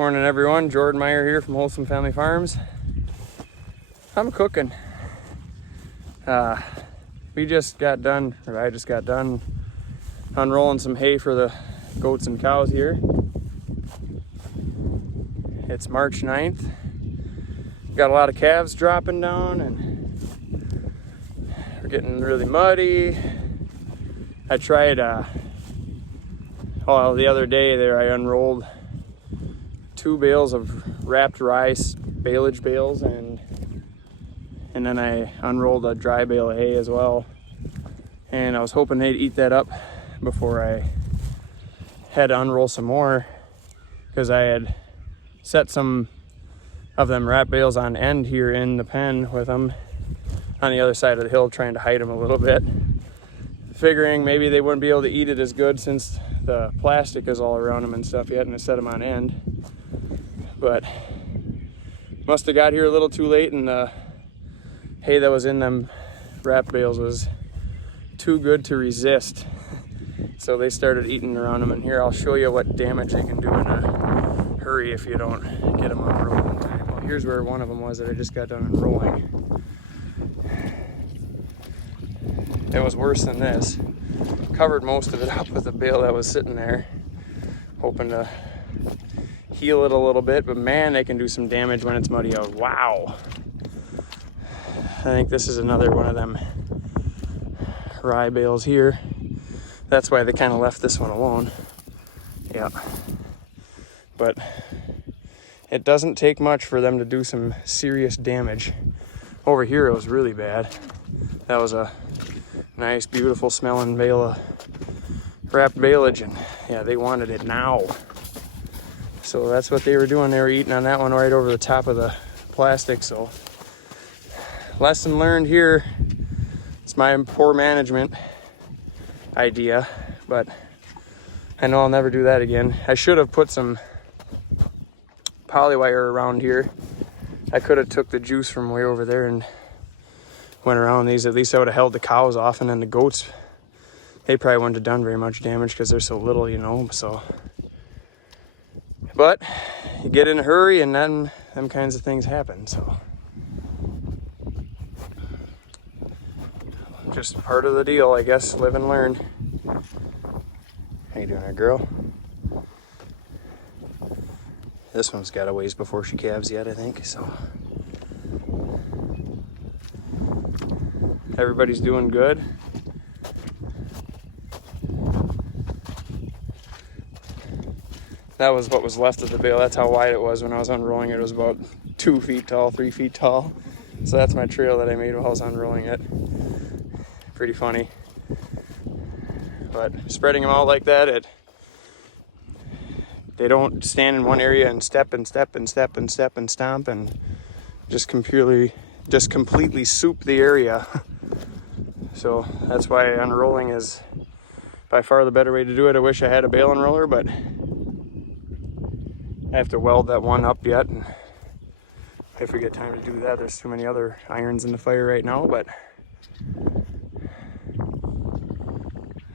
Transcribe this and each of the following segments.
Morning everyone, Jordan Meyer here from Wholesome Family Farms. I'm cooking. I just got done unrolling some hay for the goats and cows here. It's March 9th. Got a lot of calves dropping down and we're getting really muddy. I tried, the other day there I unrolled 2 bales of wrapped rice, baleage bales, and then I unrolled a dry bale of hay as well. And I was hoping they'd eat that up before I had to unroll some more, because I had set some of them wrap bales on end here in the pen with them on the other side of the hill, trying to hide them a little bit, figuring maybe they wouldn't be able to eat it as good since the plastic is all around them and stuff yet, and I set them on end. But must have got here a little too late, and the hay that was in them wrap bales was too good to resist. So they started eating around them, and here I'll show you what damage they can do in a hurry if you don't get them unrolled in time. Well, here's where one of them was that I just got done unrolling. It was worse than this. Covered most of it up with a bale that was sitting there, hoping to heal it a little bit, but man, they can do some damage when it's muddy out. Wow. I think this is another one of them rye bales here. That's why they kind of left this one alone. Yeah. But it doesn't take much for them to do some serious damage. Over here it was really bad. That was a nice, beautiful smelling bale of wrapped baleage, and yeah, they wanted it now. So that's what they were doing. They were eating on that one right over the top of the plastic. So lesson learned here. It's my poor management idea, but I know I'll never do that again. I should have put some polywire around here. I could have took the juice from way over there and went around these. At least I would have held the cows off, and then the goats, they probably wouldn't have done very much damage because they're so little, you know. So, but you get in a hurry and then them kinds of things happen. So just part of the deal, I guess. Live and learn. How you doing there, girl? This one's got a ways before she calves yet, I think. So everybody's doing good. That was what was left of the bale. That's how wide it was when I was unrolling it. It was about 2 feet tall, 3 feet tall. So that's my trail that I made while I was unrolling it. Pretty funny. But spreading them out like that, they don't stand in one area and step and step and step and step and stomp and just completely soup the area. So that's why unrolling is by far the better way to do it. I wish I had a bale unroller, but I have to weld that one up yet, and if we get time to do that, there's too many other irons in the fire right now, but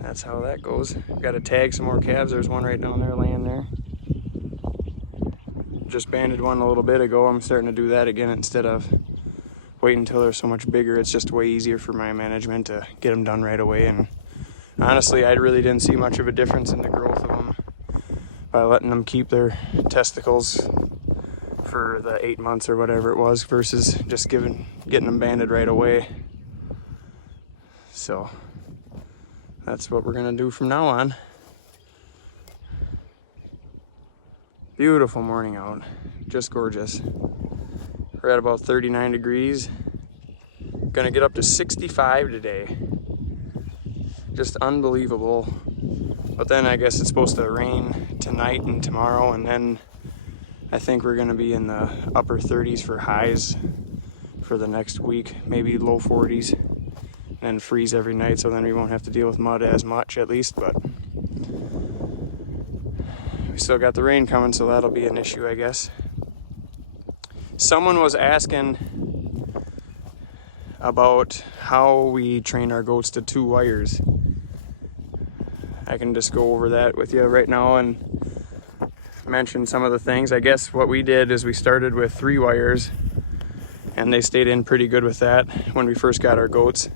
that's how that goes. Got to tag some more calves. There's one right down there laying there. Just banded one a little bit ago. I'm starting to do that again instead of waiting until they're so much bigger. It's just way easier for my management to get them done right away, and honestly, I really didn't see much of a difference in the growth of them by letting them keep their testicles for the 8 months or whatever it was versus just getting them banded right away. So that's what we're gonna do from now on. Beautiful morning out, just gorgeous. We're at about 39 degrees. Gonna get up to 65 today. Just unbelievable. But then I guess it's supposed to rain tonight and tomorrow, and then I think we're gonna be in the upper 30s for highs for the next week, maybe low 40s, and then freeze every night, so then we won't have to deal with mud as much at least, but we still got the rain coming, so that'll be an issue, I guess. Someone was asking about how we train our goats to 2 wires. I can just go over that with you right now, and mention some of the things. I guess what we did is we started with 3 wires, and they stayed in pretty good with that when we first got our goats.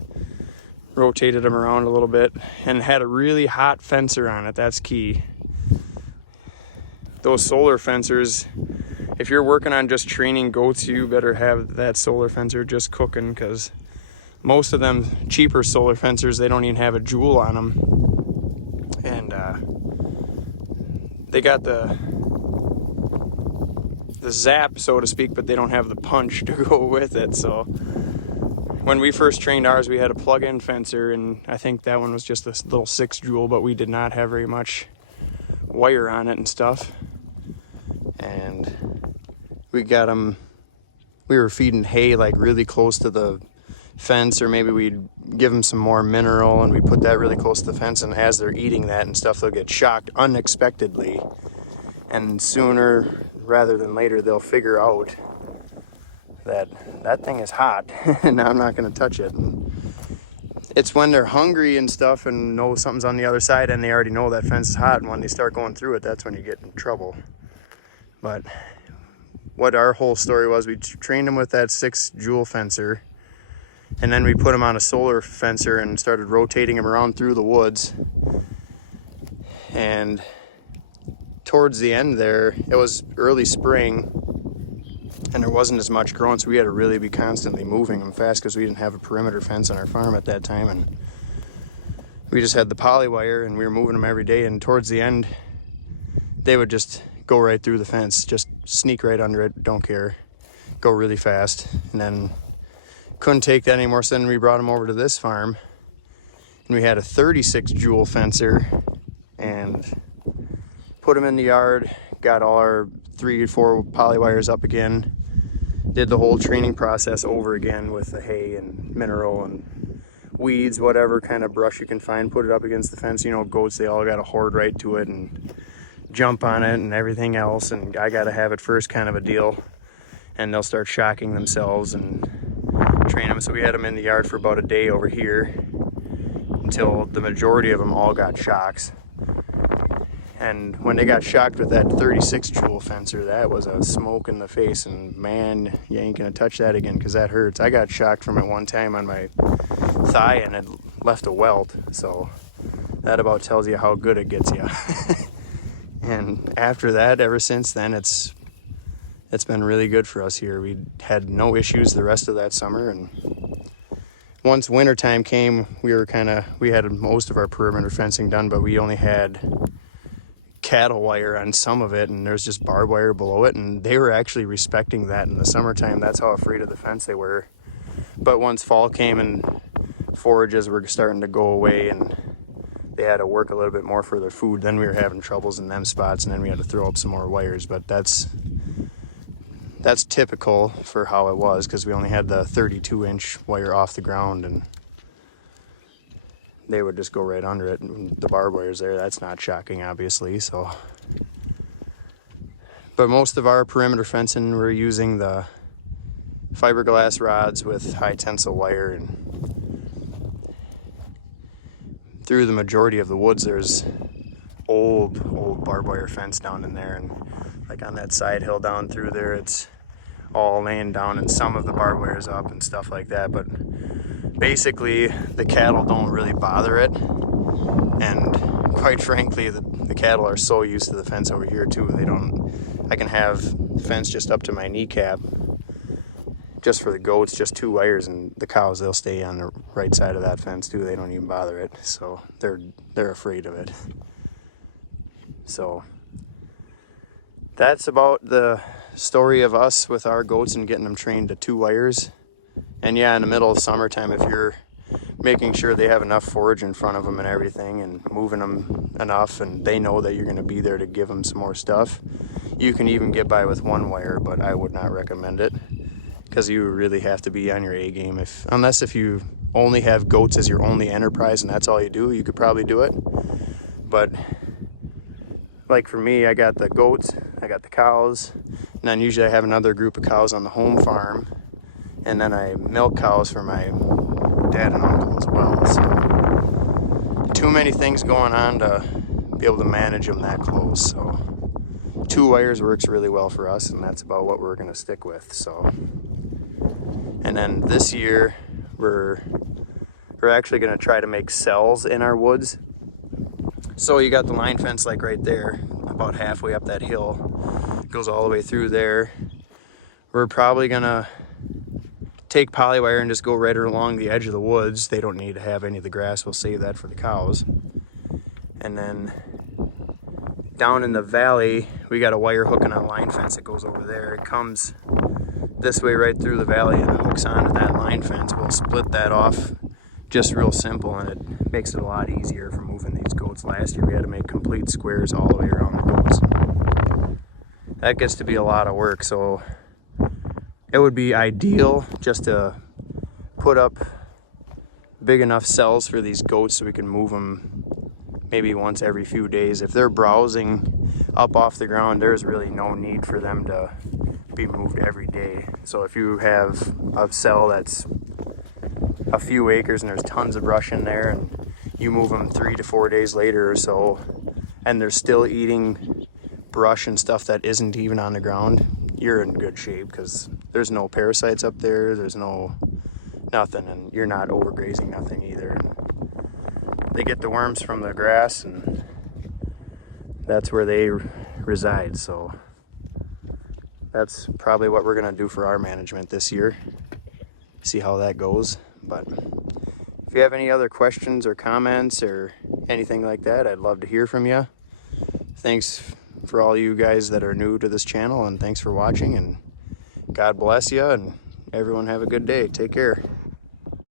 Rotated them around a little bit and had a really hot fencer on it. That's key. Those solar fencers, if you're working on just training goats, you better have that solar fencer just cooking, because most of them cheaper solar fencers, they don't even have a jewel on them. And they got the zap, so to speak, but they don't have the punch to go with it. So when we first trained ours, we had a plug-in fencer, and I think that one was just a little 6 jewel, but we did not have very much wire on it and stuff. And we got them, we were feeding hay like really close to the fence, or maybe we'd give them some more mineral and we put that really close to the fence, and as they're eating that and stuff, they'll get shocked unexpectedly, and sooner rather than later they'll figure out that that thing is hot and I'm not going to touch it. And it's when they're hungry and stuff and know something's on the other side and they already know that fence is hot, and when they start going through it, that's when you get in trouble. But what our whole story was, we trained them with that 6 jewel fencer, and then we put them on a solar fencer and started rotating them around through the woods. And towards the end there, it was early spring and there wasn't as much growing, so we had to really be constantly moving them fast because we didn't have a perimeter fence on our farm at that time, and we just had the poly wire and we were moving them every day. And towards the end, they would just go right through the fence, just sneak right under it, don't care, go really fast. And then couldn't take that anymore, so then we brought them over to this farm and we had a 36 jewel fencer and put them in the yard, got all our 3 or 4 poly wires up again, did the whole training process over again with the hay and mineral and weeds, whatever kind of brush you can find, put it up against the fence. You know, goats, they all got to hoard right to it and jump on it and everything else, and I got to have it first kind of a deal, and they'll start shocking themselves and train them. So we had them in the yard for about a day over here until the majority of them all got shocks. And when they got shocked with that 36 jewel fencer, that was a smoke in the face, and man, you ain't gonna touch that again because that hurts. I got shocked from it one time on my thigh and it left a welt, so that about tells you how good it gets you. And after that, ever since then, it's been really good for us here. We had no issues the rest of that summer, and once wintertime came, we had most of our perimeter fencing done, but we only had cattle wire on some of it, and there's just barbed wire below it, and they were actually respecting that in the summertime. That's how afraid of the fence they were. But once fall came and forages were starting to go away and they had to work a little bit more for their food, then we were having troubles in them spots, and then we had to throw up some more wires. But that's typical for how it was, because we only had the 32-inch wire off the ground and they would just go right under it, and the barbed wire's there. That's not shocking, obviously. So, but most of our perimeter fencing, we're using the fiberglass rods with high tensile wire, and through the majority of the woods there's old barbed wire fence down in there, and like on that side hill down through there, it's all laying down and some of the barbed wire's up and stuff like that. But basically the cattle don't really bother it, and quite frankly the cattle are so used to the fence over here too. I can have the fence just up to my kneecap just for the goats, just 2 wires, and the cows, they'll stay on the right side of that fence too. They don't even bother it, so they're afraid of it. So that's about the story of us with our goats and getting them trained to 2 wires. And yeah, in the middle of summertime, if you're making sure they have enough forage in front of them and everything, and moving them enough, and they know that you're going to be there to give them some more stuff, you can even get by with 1 wire, but I would not recommend it, because you really have to be on your A game. Unless if you only have goats as your only enterprise and that's all you do, you could probably do it. But like for me, I got the goats, I got the cows, and then usually I have another group of cows on the home farm, and then I milk cows for my dad and uncle as well. So too many things going on to be able to manage them that close. So 2 wires works really well for us, and that's about what we're gonna stick with. So, and then this year we're actually gonna try to make cells in our woods. So you got the line fence like right there, about halfway up that hill, it goes all the way through there. We're probably gonna take polywire and just go right along the edge of the woods. They don't need to have any of the grass. We'll save that for the cows. And then down in the valley, we got a wire hook and a line fence that goes over there. It comes this way right through the valley and hooks onto that line fence. We'll split that off, just real simple, and it makes it a lot easier for moving these goats. Last year we had to make complete squares all the way around the goats. That gets to be a lot of work, so it would be ideal just to put up big enough cells for these goats so we can move them maybe once every few days. If they're browsing up off the ground, there's really no need for them to be moved every day. So if you have a cell that's a few acres and there's tons of brush in there, and you move them 3 to 4 days later or so, and they're still eating brush and stuff that isn't even on the ground, you're in good shape, because there's no parasites up there, there's nothing, and you're not overgrazing nothing either. They get the worms from the grass, and that's where they reside. So that's probably what we're gonna do for our management this year. See how that goes. But if you have any other questions or comments or anything like that, I'd love to hear from you. Thanks for all you guys that are new to this channel, and thanks for watching, and God bless you, and everyone have a good day. Take care.